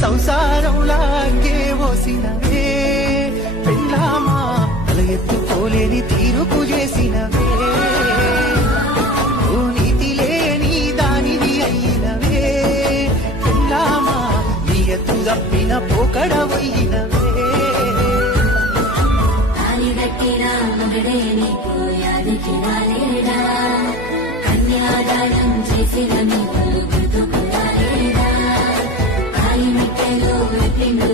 సంసారంలా ఓసినవే పెళ్ళామా తల ఎత్తుకోలేని తీరుకు చేసినవే ఓ నీతి లేని దానివి అయినవే పెళ్ళామా నీ ఎత్తు తప్పిన పోకడవైనవే కన్యాదానం చేసిన నీకు గుర్తుకురాలేదా కాలి మిట్టెలు పిండు